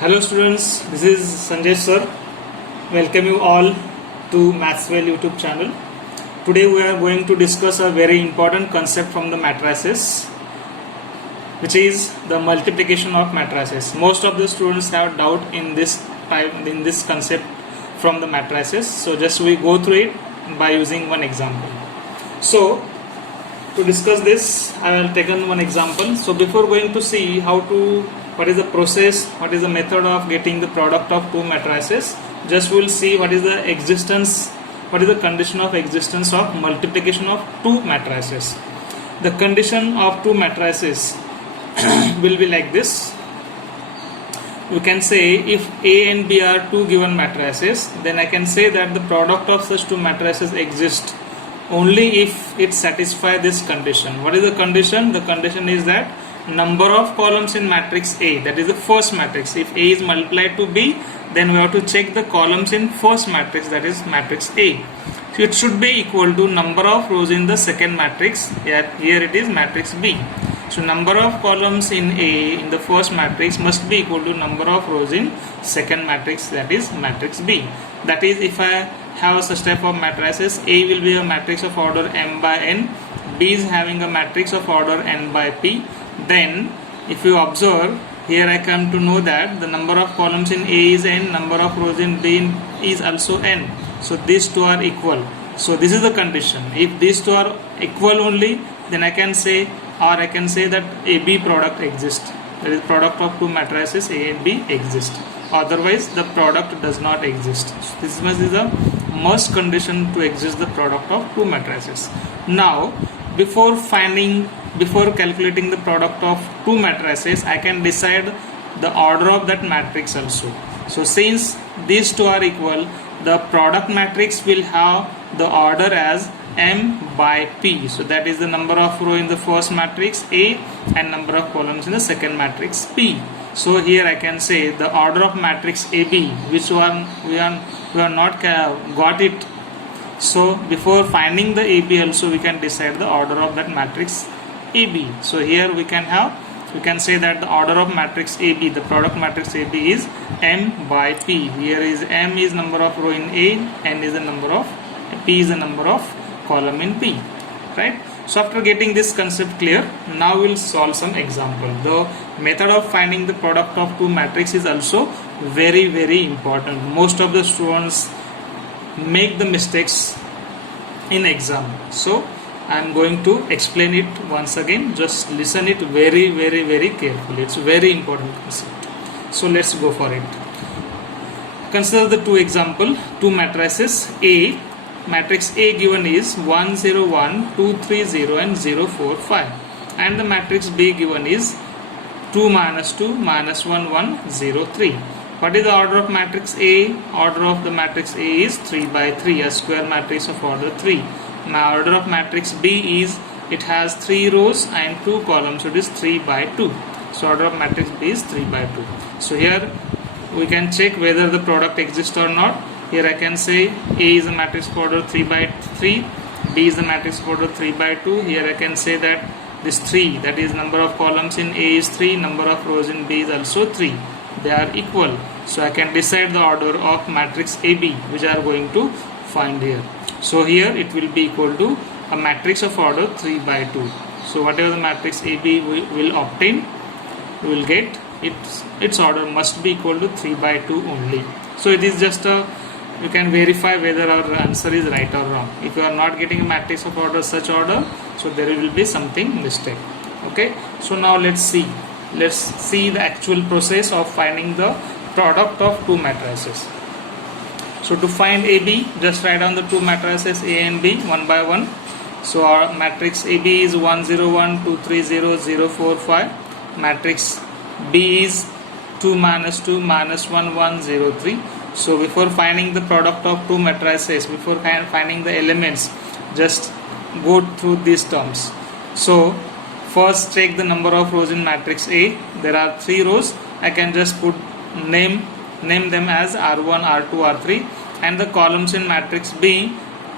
Hello students, this is Sanjay sir. Welcome you all to Mathswell YouTube channel. Today we are going to discuss a very important concept from the matrices, which is the multiplication of matrices. Most of the students have doubt in this concept from the matrices. So just we go through it by using one example. So to discuss this, I will take one example. So before going to see what is the process, what is the method of getting the product of two matrices, just we will see what is the condition of existence of multiplication of two matrices. The condition of two matrices will be like this. You can say if A and B are two given matrices, then I can say that the product of such two matrices exists only if it satisfies this condition. What is the condition? The condition is that number of columns in matrix A, that is the first matrix. If A is multiplied to B, then we have to check the columns in first matrix, that is matrix A. So it should be equal to number of rows in the second matrix. Here it is matrix B. So number of columns in A in the first matrix must be equal to number of rows in second matrix, that is matrix B. That is, if I have such type of matrices, A will be a matrix of order m by n, B is having a matrix of order n by p. Then if you observe here, I come to know that the number of columns in A is n, number of rows in B is also n. So these two are equal. So this is the condition. If these two are equal only, then I can say that AB product exists. That is, product of two matrices A and B exist. Otherwise the product does not exist. So this is the must condition to exist the product of two matrices. Now before calculating the product of two matrices, I can decide the order of that matrix also. So since these two are equal, the product matrix will have the order as m by p. So that is the number of row in the first matrix A and number of columns in the second matrix P. So here I can say the order of matrix AB, which one we are not got it. So before finding the AB also, we can decide the order of that matrix AB. So here we can say that the order of matrix AB, the product matrix AB is m by p. Here is m is number of row in A, n is the number of p is the number of column in P, right? So after getting this concept clear, now we'll solve some example. The method of finding the product of two matrices is also very important. Most of the students make the mistakes in exam. So I am going to explain it once again. Just listen it very carefully. It's a very important concept. So let's go for it. Consider the two example, two matrices A. Matrix A given is 1 0 1 2 3 0 and 0 4 5, and the matrix B given is 2 minus 2 minus 1 1 0 3. What is the order of matrix A? Order of the matrix A is 3 by 3, a square matrix of order 3. Now order of matrix B is, it has 3 rows and 2 columns, so it is 3 by 2. So order of matrix B is 3 by 2. So here we can check whether the product exists or not. Here I can say A is a matrix of order 3 by 3, B is the matrix of order 3 by 2. Here I can say that this 3, that is number of columns in A is 3, number of rows in B is also 3. They are equal. So I can decide the order of matrix AB, which I are going to find here. So here it will be equal to a matrix of order 3 by 2. So whatever the matrix AB we will obtain, we will get its order must be equal to 3 by 2 only. So it is just you can verify whether our answer is right or wrong. If you are not getting a matrix of order such order, so there will be something mistake. Okay, so now let's see the actual process of finding the product of two matrices. So to find AB, just write down the two matrices A and B one by one. So our matrix AB is 1 0 1 2 3 0 0 4 5. Matrix B is 2 minus 2 minus 1 1 0 3. So before finding the product of two matrices, before finding the elements, just go through these terms. So first check the number of rows in matrix A. There are 3 rows. I can just put name them as R1, R2, R3, and the columns in matrix B.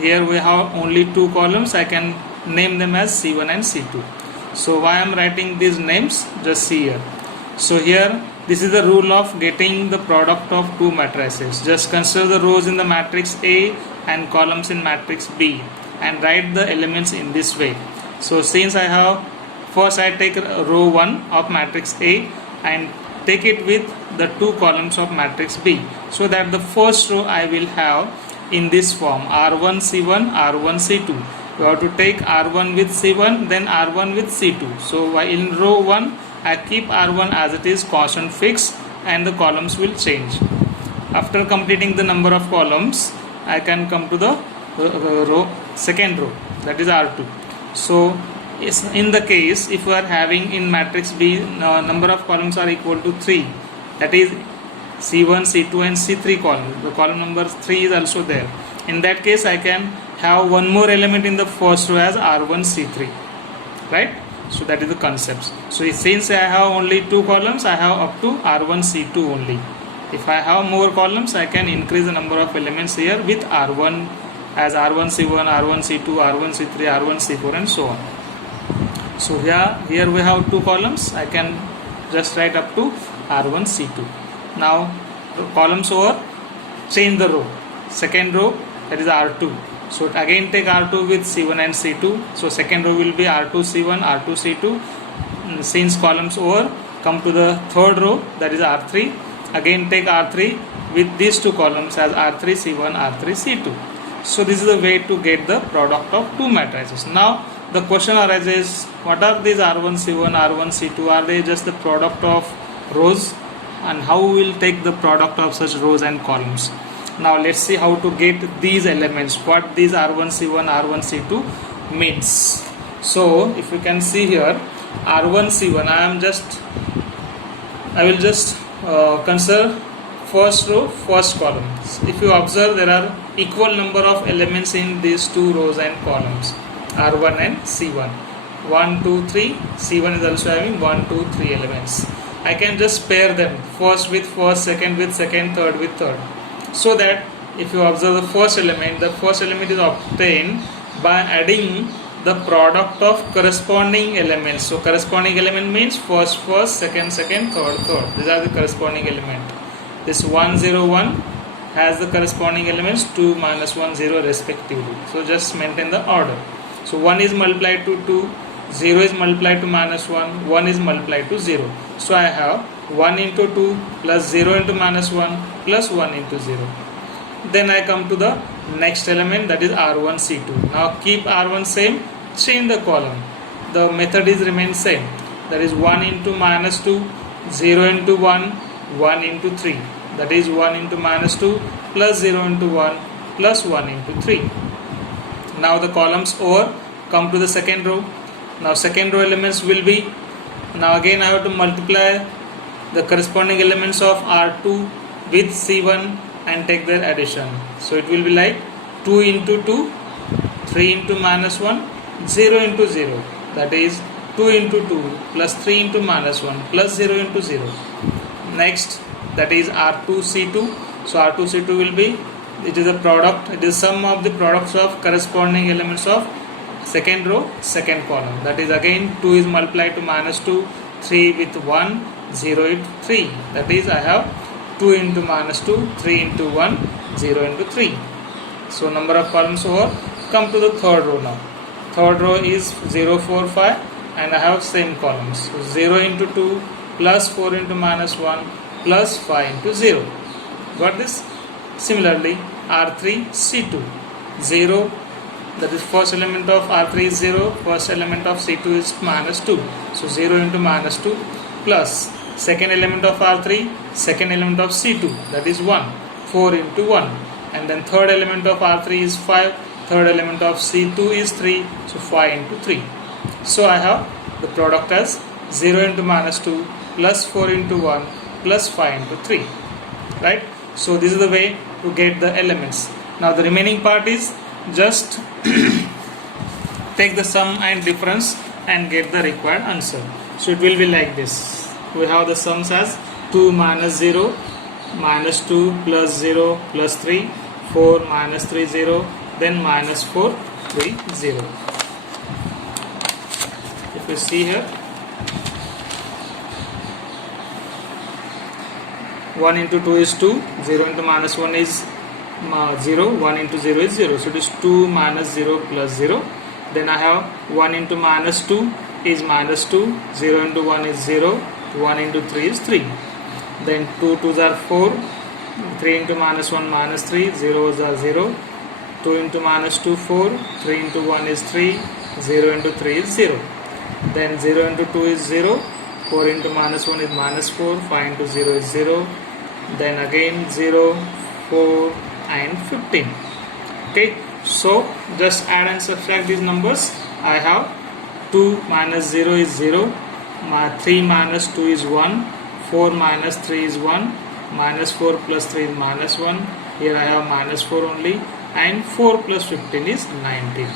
Here we have only 2 columns. I can name them as C1 and C2. So why I am writing these names, just see here. So here This is the rule of getting the product of two matrices. Just consider the rows in the matrix A and columns in matrix B and write the elements in this way. So since I have, first I take row 1 of matrix A and take it with the two columns of matrix B, so that the first row I will have in this form R1 C1 R1 C2. You have to take R1 with C1, then R1 with C2. So in row 1 I keep R1 as it is, constant fixed, and the columns will change. After completing the number of columns, I can come to the second row, that is R2. So in the case if we are having in matrix B number of columns are equal to 3, that is C1, C2 and C3 column. The column number 3 is also there. In that case I can have one more element in the first row as R1 C3, right? So that is the concept. So since I have only two columns, I have up to R1 C2 only. If I have more columns, I can increase the number of elements here with R1 as R1 C1, R1 C2, R1 C3, R1 C4 and so on. So here we have two columns. I can just write up to R1 C2. Now columns over, change the row. Second row, that is R2. So again take R2 with C1 and C2. So second row will be R2 C1, R2 C2. Since columns over, come to the third row, that is R3. Again take R3 with these two columns as R3 C1, R3 C2. So this is the way to get the product of two matrices. Now the question arises, what are these R1 C1, R1 C2? Are they just the product of rows? And how we will take the product of such rows and columns? Now let's see how to get these elements, what these R1 C1, R1 C2 means. So if you can see here, R1 C1, I will just consider first row, first column. If you observe, there are equal number of elements in these two rows and columns, R1 and C1. 1, 2, 3. C1 is also having 1, 2, 3 elements. I can just pair them, first with first, second with second, third with third. So that if you observe the first element is obtained by adding the product of corresponding elements. So corresponding element means first, second, third. These are the corresponding element. This 1, 0, 1 has the corresponding elements 2, minus 1, 0 respectively. So just maintain the order. So 1 is multiplied to 2, 0 is multiplied to minus 1, 1 is multiplied to 0. So I have 1 into 2 plus 0 into minus 1 plus 1 into 0. Then I come to the next element, that is R1 C2. Now keep R1 same, change the column. The method is remain same. That is 1 into minus 2, 0 into 1, 1 into 3. That is 1 into minus 2 plus 0 into 1 plus 1 into 3. Now the columns over, come to the second row. Now second row elements will be, now again I have to multiply the corresponding elements of R2 with C1 and take their addition. So it will be like 2 into 2, 3 into minus 1, 0 into 0. That is 2 into 2 plus 3 into minus 1 plus 0 into 0. Next, that is R2 C2. So R2 C2 will be, it is a product, it is sum of the products of corresponding elements of second row, second column. That is again 2 is multiplied to minus 2, 3 with 1, 0 with 3. That is I have 2 into minus 2, 3 into 1, 0 into 3. So number of columns over, come to the third row now. Third row is 0, 4, 5 and I have same columns. So 0 into 2 plus 4 into minus 1 plus 5 into 0. Got this? Similarly R3 C2, 0, that is first element of R3 is 0, first element of C2 is minus 2. So 0 into minus 2 plus second element of R3, second element of C2, that is 1, 4 into 1. And then third element of R3 is 5, third element of C2 is 3, so 5 into 3. So I have the product as 0 into minus 2 plus 4 into 1 plus 5 into 3. Right? So this is the way to get the elements. Now the remaining part is just take the sum and difference and get the required answer. So it will be like this. We have the sums as 2 minus 0, minus 2 plus 0 plus 3, 4 minus 3 0, then minus 4 3 0. If you see here, 1 into 2 is 2, 0 into minus 1 is 0, 1 into 0 is 0. So it is 2 minus 0 plus 0. Then I have 1 into minus 2 is minus 2, 0 into 1 is 0, 1 into 3 is 3. Then 2 2s are 4, 3 into minus 1 minus 3, 0s are 0, 2 into minus 2 4, 3 into 1 is 3, 0 into 3 is 0. Then 0 into 2 is 0, 4 into minus 1 is minus 4, 5 into 0 is 0, then again 0, 4 and 15. Okay, so just add and subtract these numbers. I have 2 minus 0 is 0, 3 minus 2 is 1, 4 minus 3 is 1, minus 4 plus 3 is minus 1, here I have minus 4 only, and 4 plus 15 is 19.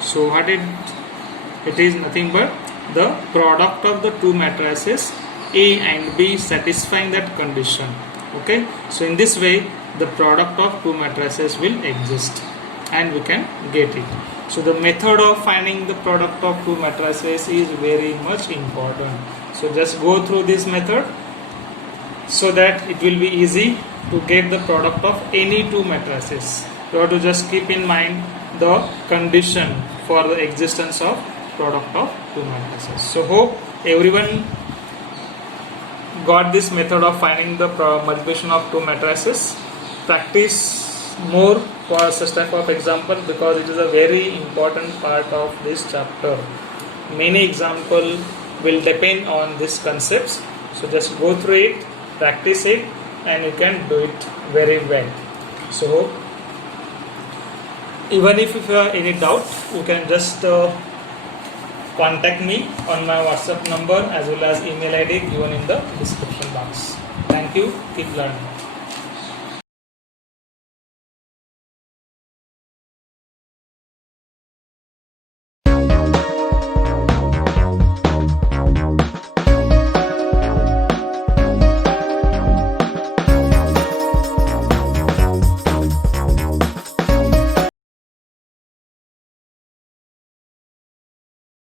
So what it is nothing but the product of the two matrices A and B satisfying that condition. Okay, so in this way the product of two matrices will exist and we can get it. So the method of finding the product of two matrices is very much important. So just go through this method so that it will be easy to get the product of any two matrices. You have to just keep in mind the condition for the existence of product of two matrices. So hope everyone got this method of finding the multiplication of two matrices. Practice more for such type of example because it is a very important part of this chapter. Many example will depend on these concepts. So just go through it, practice it, and you can do it very well. So even if you have any doubt, you can just contact me on my WhatsApp number as well as email ID given in the description box. Thank you. Keep learning.